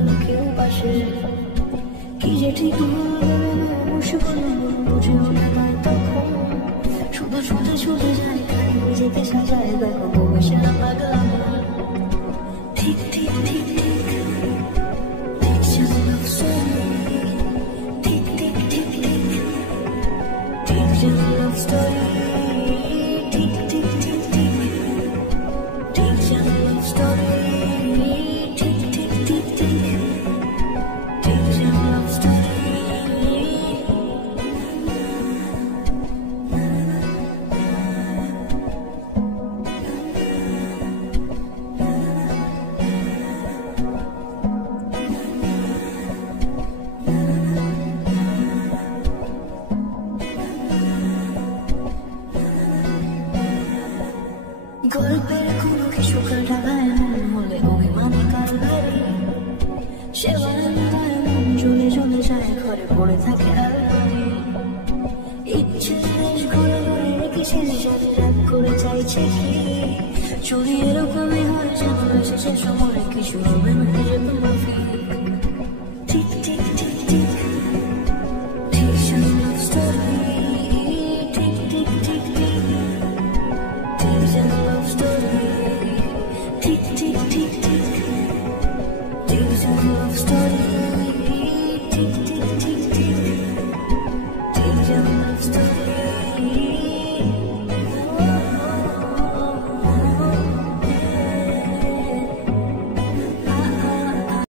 ভালো কেউ পাশে কি যে ঠিক হবে বুঝেও না পায় তখন শুধু ছুটে ছুটে যায় যেতে সাজায় দেখো বসে না পাগল আমার ঠিক ঠিক ঠিক ঠিক ঠিক love story ঠিক ঠিক ঠিক ঠিক ঠিক love story ঠিক ঠিক ঠিক ঠিক ঠিক love story ঠিক ঠিক ঠিক ঠিক ঠিক love story গল্পের কোনো কিছু কাটায় মন হলে অভিমানে কারবারে সেবায় মন চলে চলে যায় ঘরে পড়ে থাকে আলমারি ইচ্ছে ঘরে ঘরে রেখেছে সাথে রাগ করে চাইছে কি চুরি এরকমই হয় যেন শেষের সময় কিছু হবে না যে তোমার ঠিক ঠিক ঠিক ঠিক ঠিক love story ঠিক ঠিক ঠিক ঠিক love story ঠিক ঠিক ঠিক ঠিক love story